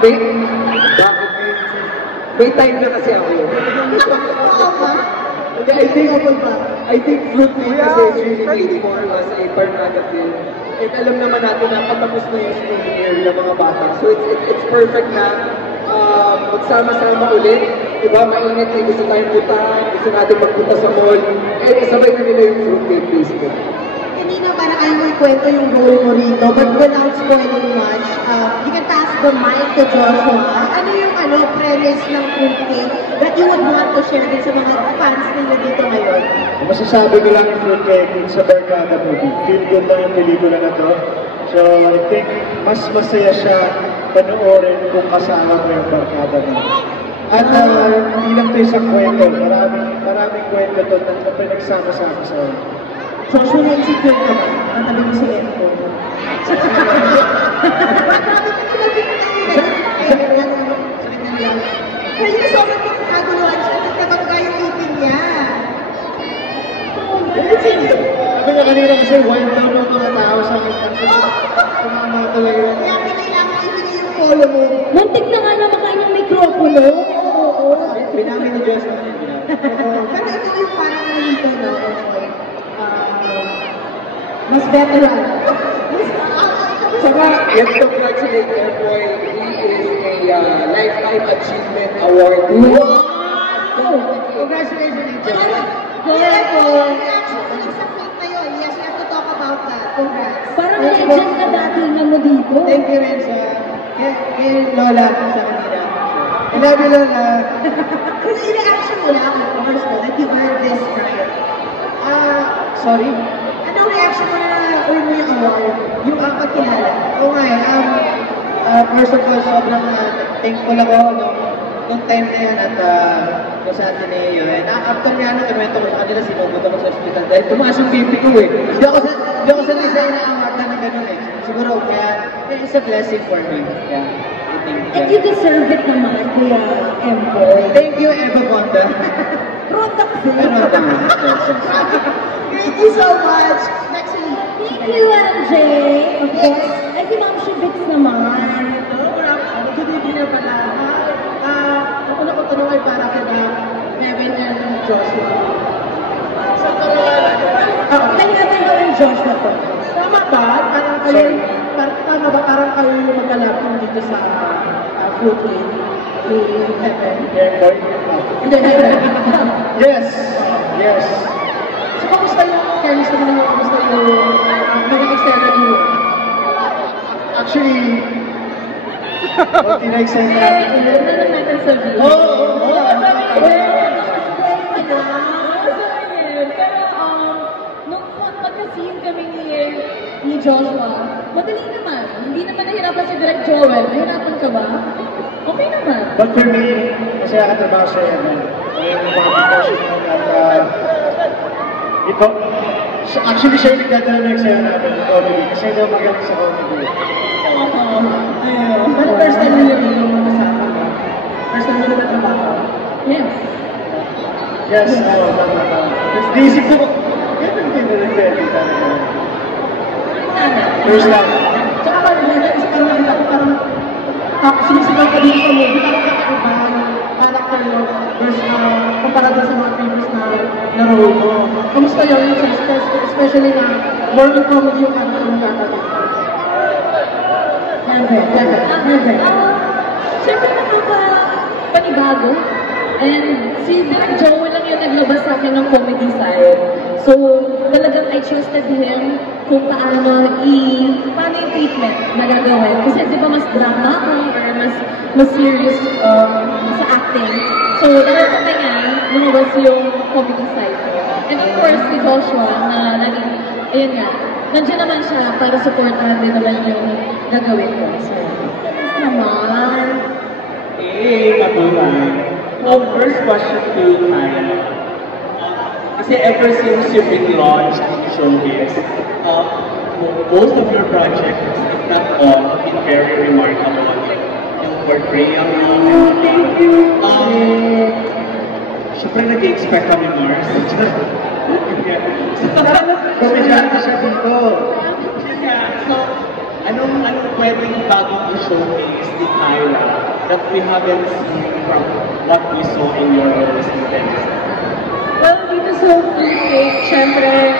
May, bakit may time na kasi ako. I think Fruit Day kasi is really made for us a Barkada film. And alam naman natin na patapos na yung school year ng mga bata. So it's perfect na magsama-sama ulit. Diba, mainit eh, gusto tayong punta, gusto natin magpunta sa mall. And isabay na nila yung Fruit Day Facebook. Hindi na para kayo may kwento yung role mo rito, but without spoiling much, you can pass the mic to Joshua. Ano yung premise ng Fruit Day that you would want to share din sa mga fans ninyo dito ngayon? Masasabi ko lang yung Fruit Day sa Barkada movie. Feel good lang yung pelikula na to. So I think mas masaya siya panoorin kung kasama mo yung Barkada mo. At hindi lang ito isang kwento. Maraming kwento to na pinagsama-sama sa Joshua, insecure ka ba? Natabi mo si Empo. Kaya yung sobrang kaguluhan siya, nagkabangga yung ipin niya. Sabi niya kanina kasi wild down ng mga tao sa akin. Kumama talaga. Kaya kailangan ibigay yung polo mo. Muntik na nga naman kayo ng mikropono. Oo. Binamin ni Diyos na Pero ito yung parang dito, no? Mas veteran. Saka, let's congratulate Empoy. He is a Lifetime Achievement Award. Wow! Congratulations, Empoy. Yes, we have to talk about that. Congrats. Parang legend ka dati na mo dito. Thank you rin sa kay Lola sa kanila. I love you, Lola. Kasi in-reaction mo lang, of course, that you heard this right. Sorry? Anong reaction mo na earn mo yung award? Yung pagkilala? Oo nga first of all, sobrang thankful ako nung time na yan at kung saan Ateneo. And after nga nagkwento ko sa kanila, sinubot ako sa hospital dahil tumaas yung BP ko eh. Hindi ako sanay sa ina-award na gano'n eh. Siguro, kaya it's a blessing for me. Yeah, I think. And you deserve it naman, Kuya Empoy. Thank you, Eva Bonda. Product Thank you so much. Next week. Thank you, MJ. Of course. Ay, si Ma'am Shubix naman. Good evening pala. Ako na ko tanong ay para kina Kevin and Joshua. Sa Kaya and Joshua po. Tama ba? Tama ba parang kayo yung magkalapin dito sa Fruit Day? Ni Kevin? Hindi. Yes. Yes. So, kamusta yung chemistry mo? Kamusta yung nag-extend mo? Actually, tina-extend natin. Ano lang natin sabihin? Oo. Pero, nung magka-scene kami ni Joshua, madali naman. Hindi naman nahirapan si Direk Joel. Nahirapan ka ba? Okay naman. But for me, kasi akatrabaho siya yan. Yung mga devotion at ito, actually siya yung nagdadala na eksena namin ng comedy kasi daw magaling sa comedy. Pero first time nila dito magkasama ka? First time nila natrabaho? Yes. Yes, tama. Naisip ko, ganun din na nag-ready talaga. First time. Tsaka parang naisip ko nakita ko parang sinisigaw ka dito sa movie, parang kakaiba yung character mo versus kumpara din sa mga previous na role mo. Kamusta yun? Especially na more in comedy yung character mo gagawin. Never. Siyempre nakaka-panibago. And si Direk Joel lang yung naglabas sa akin ng comedy side. So, talagang I trusted him kung paano yung treatment na gagawin. Kasi di ba mas drama ko or mas serious sa acting. So, nakita niya lumabas yung comedy side ko. And of course, si Joshua na naging, ayun nga, nandiyan naman siya para supportahan din naman yung gagawin ko. So, thanks naman. Hey, Matulan. Well, first question to Kyle. Kasi ever since you've been launched in showbiz, most of your projects, if not all, have been very remarkable. Yung portrayal mo. Thank you. Siyempre nag-expect kami, Mars. Komedyante siya dito. So, anong pwedeng bagong i-showcase dito Tyra that we haven't seen from what we saw in your recent events? Well, dito sa Fruitcake, syempre,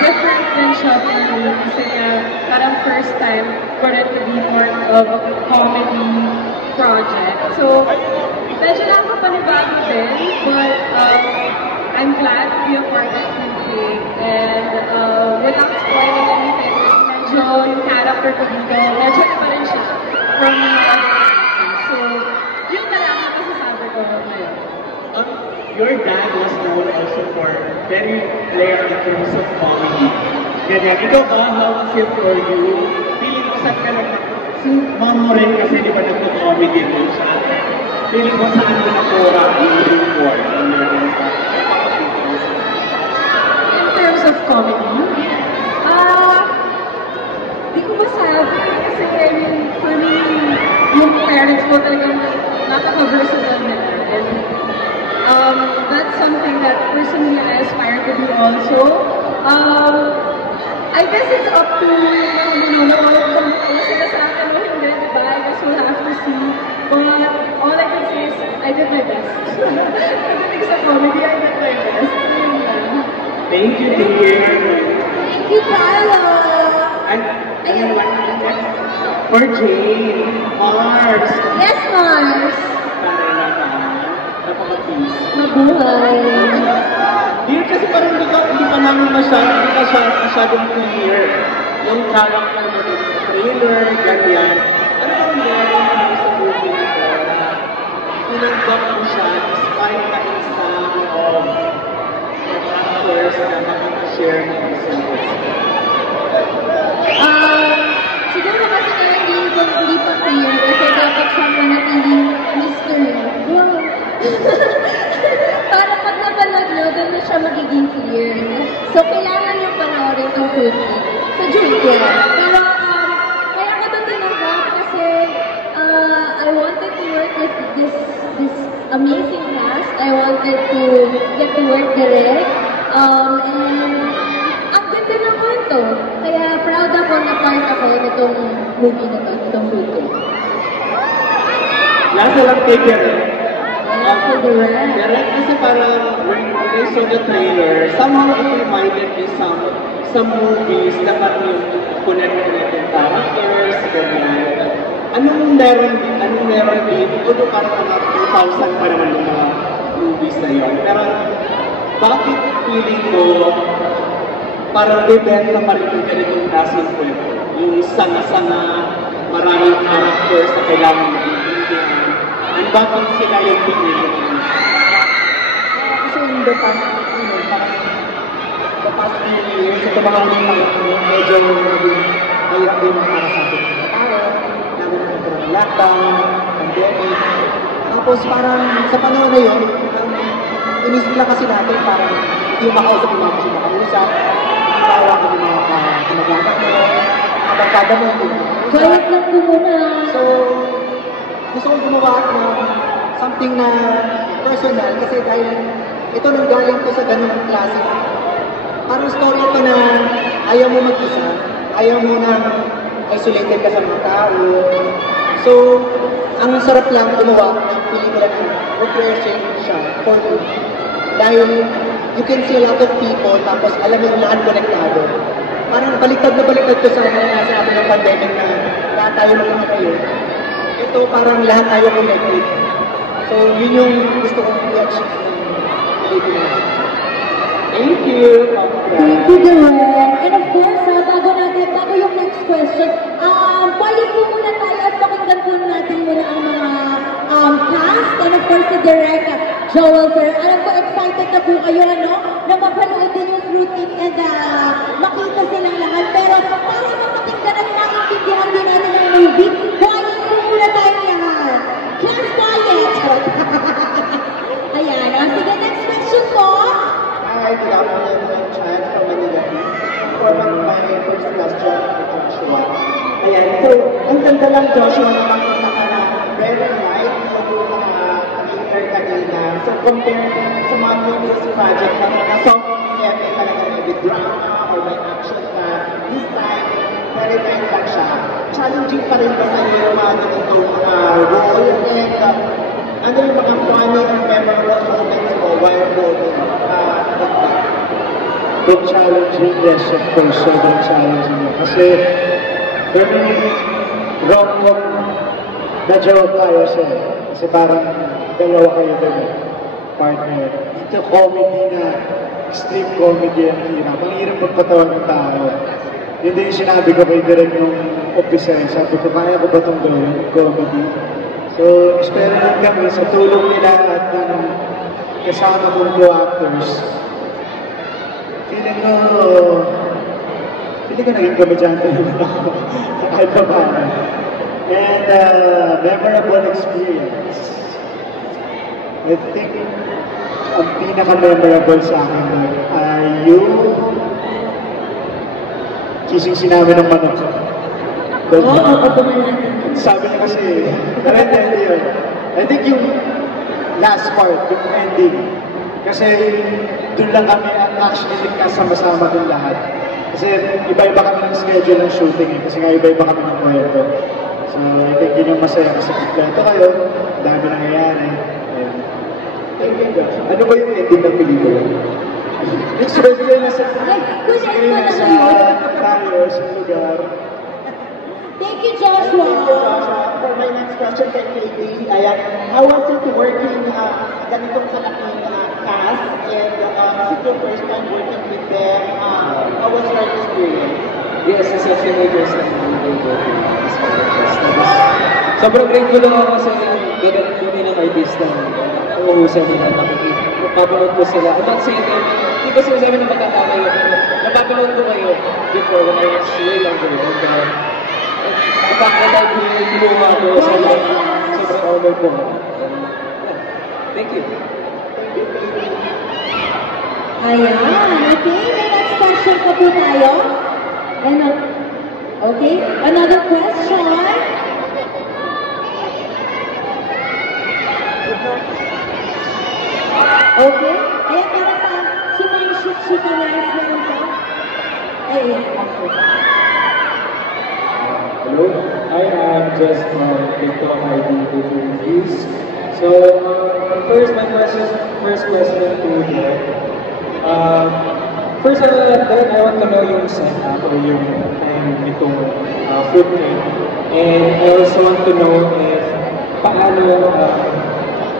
different din siya for me kasi parang first time for it to be part of a comedy project. So, medyo nakakapanibago din, but I'm glad to be a part of Fruitcake and without spoiling anything, medyo yung character ko dito, medyo iba rin siya from so, yun na lang ang masasabi ko ngayon. Your dad was known also for very flair in terms of comedy. Ganyan. Ikaw ba, how was it for you? Feeling ko saan ka lang, si mom mo rin kasi di ba nagko-comedy din siya. Feeling ko saan mo nakura ang report? In terms of comedy, di ko masabi kasi for me, yung parents ko talagang napaka-versatile nila. And that's something that personally I aspire to be also. I guess it's up to kung sila sa akin o hindi, diba? I guess we'll have to see. But all I can say is I did my best. Pagdating sa comedy, I did my best. Thank you, dear. Thank you, Carla. And one for Jane, Mars. Yes, Mars. Napaka-peace. Mabuhay. Dear, kasi parang hindi pa namin masyadong clear yung character mo dito sa trailer, ganyan. Ano ang meron sa movie nito na tinanggap mo siya despite na isang the characters na makikishare mo sa Siguro kasi na hindi pa clear kasi dapat siya manatiling mystery. Wow! Para pag napanood nyo, doon na siya magiging clear. So, kailangan yung panoorin itong Fruitcake. So, joke ko. Pero, kaya ko ito tinanggap kasi I wanted to work with this amazing cast. I wanted to get to work direct. And ang ganda ng kwento. Kaya proud ako na part ako nitong movie na ito, nitong Fruitcake. Last na lang, take care. Direct. Direct kasi parang when I saw the trailer, somehow it reminded me some movies na parang yung connected characters, ganyan. Anong meron dito? Although parang mga 2,000 pa naman yung mga movies na yun. Pero bakit feeling ko parang bibenta pa rin yung ganitong klaseng kwento? Yung sanga-sanga, maraming characters na kailangan mag-ibigyan. And bakit sila yung pinili? Kasi in the past few years, ito mga medyo mahirap din para sa ating mga tao, lalo na nagkaroon ng lockdown, pandemic. Tapos parang sa panahon na yun, inisip lang kasi natin parang hindi makausap yung mga kasi makausap, tawag yung mga kamag-anak mo, mga barkada mo, Quiet lang po muna. So, gusto kong gumawa ng something na personal kasi dahil ito nang galing ko sa ganung klase. Parang story ito na ayaw mo mag-isa, ayaw mo na isolated ka sa mga tao. So, ang sarap lang gumawa ng pelikula na refreshing siya for you. Dahil you can see a lot of people tapos alam mo lahat konektado. Parang baliktad ko sa mga nasabi ng pandemic na lahat tayo mga kayo. Ito parang lahat tayo connected. So, yun yung gusto kong i-achieve ng pelikula. Thank you. Thank you, Direk. And of course, bago yung next question, pwede po muna tayo at pakinggan po natin muna ang mga cast. And of course, si Direk Joel Ferrer. Alam ko, excited na po kayo, ano? Na mapanood din yung Fruitcake and makita silang lahat. Pero para mapakinggan at maintindihan din natin ang movie, pwede po muna tayo lahat. Class quiet! Ayan. Sige, next question po. Hi, good afternoon, Chan from Manila. For my first question, Joshua. Ayan, so, ang ganda lang, Joshua, na makita ka na red and white, so yung mga actor kanina. So, compared sa mga previous project na soft heavy talaga may drama or may action na this time, very light lang siya. Challenging pa rin ba sa iyo yung mga ganitong kung challenging, yes, of course, sobrang challenging yun. Kasi, for me, rom-com, medyo kaya siya. Kasi parang dalawa kayo din partner. Ito comedy na, extreme comedy ang hirap. Ang hirap magpatawa ng tao. Yun din yung sinabi ko kay Direk nung umpisa. Sabi ko, kaya ko ba itong gawin? Comedy. So, espero lang kami sa tulong nila at ng kasama kong co-actors. Feeling ko naging komedyante naman ako. Kahit pa paano. And memorable experience. I think ang pinaka-memorable sa akin ay yung kissing namin ng manok. Sabi niya kasi, hindi yun. I think yung last part, yung ending. Kasi doon lang kami actually sama-sama doon lahat. Kasi iba-iba kami ng schedule ng shooting eh. Kasi nga iba-iba kami ng kwento. So I think yun yung masaya kasi kwento kayo. Dami nangyayari. Ano ba yung ending ng pelikula? Especially nasa tayo sa lugar. Thank you, Joshua. For my next question kay Katie, how was it working ganitong kalaking cast and is it your first time working with them? How was your experience? Yes, it's actually my first time working with this podcast. Sobrang grateful lang ako sa gagawin ng artist na uusan nila. Napapanood ko sila. At at same time, hindi ko sinasabi na magkakakay ako. Napapanood ko kayo before when I was way younger. And the fact that I kinuha ko, sobrang honor ko. Thank you. Ayan, okay. May next question pa po tayo. Okay, another question. Okay. Ayan, para pa si Ma'am Shikshika Life meron pa. Ayan, okay. Hello, I am just from TikTok ID Reviews. So, first question to you. First, then I want to know yung setup or yung itong food trip. And I also want to know if paano,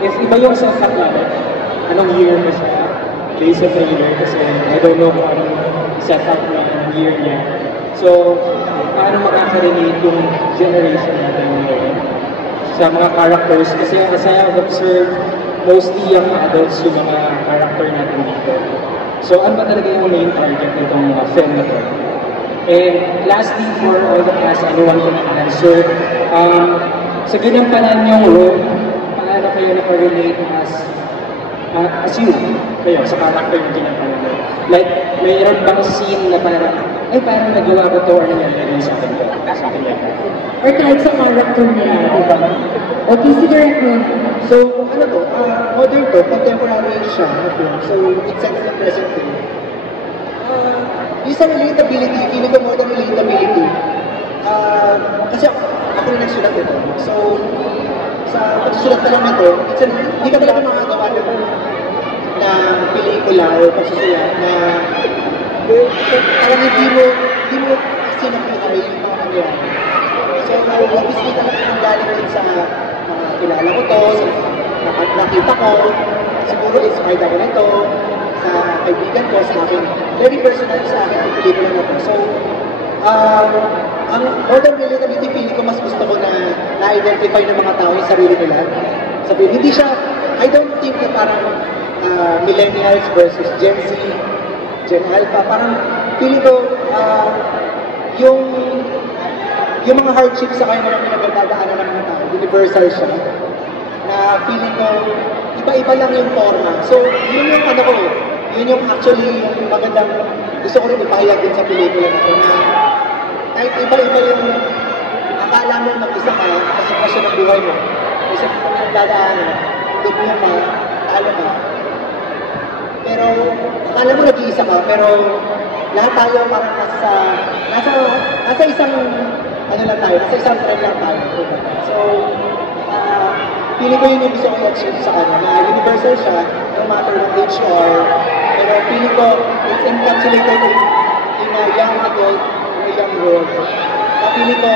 if iba yung setup natin, anong year ba siya? Based on the year, kasi I don't know kung anong setup ng year niya. So, paano makaka-relate yung generation natin ngayon sa mga characters? Kasi as I have observed, mostly young adults yung mga character natin dito. So, ano ba talaga yung main target nitong film na to? And lastly, for all the cast, anyone can answer, sa ginampanan yung role, paano kayo nakarelate as you, kayo, sa character yung ginampanan nyo? Like, mayroon bang scene na parang, parang nagawa ko to or nangyari sa akin to? Or kahit sa character nila, diba? Okay, si Direk mo. So, modern to, contemporary siya na film. So, it's set in the present day. Yung sa relatability, feeling ko more than relatability. Kasi ako na nagsulat ito. So, sa pagsusulat ko lang ito, hindi ka talaga makagawa na pelikula o pagsusulat na parang hindi mo sinakita yung mga nangyari. So, obviously talaga ang galing din sa kilala ko to, nakita ko, siguro inspired ako nito, sa kaibigan ko, sa akin, very personal sa akin yung pelikula na to. So, ang modern relatability feeling ko mas gusto ko na na-identify ng mga tao yung sarili nila. Sabi, hindi siya, I don't think na parang millennials versus Gen Z, Gen Alpha, parang feeling ko yung mga hardships sa kanya mga pinagdadaanan ng mga tao, universal siya, na feeling ko, iba-iba lang yung forma. So, yun yung yun yung actually yung magandang, gusto ko rin ipahayag din sa pelikula na ito, na kahit iba-iba yung akala mo mag-isa ka sa sitwasyon ng buhay mo, isa ka pinagdadaanan, dugmo ka, talo ka. Pero, akala mo nag-iisa ka, pero lahat tayo parang nasa isang nasa isang trend lang tayo. So, feeling ko yun yung gusto ko i-achieve sa kanya, na universal siya, no matter what age you are, Pero feeling ko, it's encapsulated in a young adult, a young role. Feeling ko,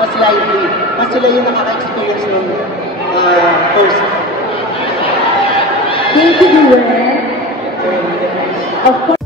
mas lively. Mas sila yung nakaka-experience ng first. Thank you, Duet. Of course.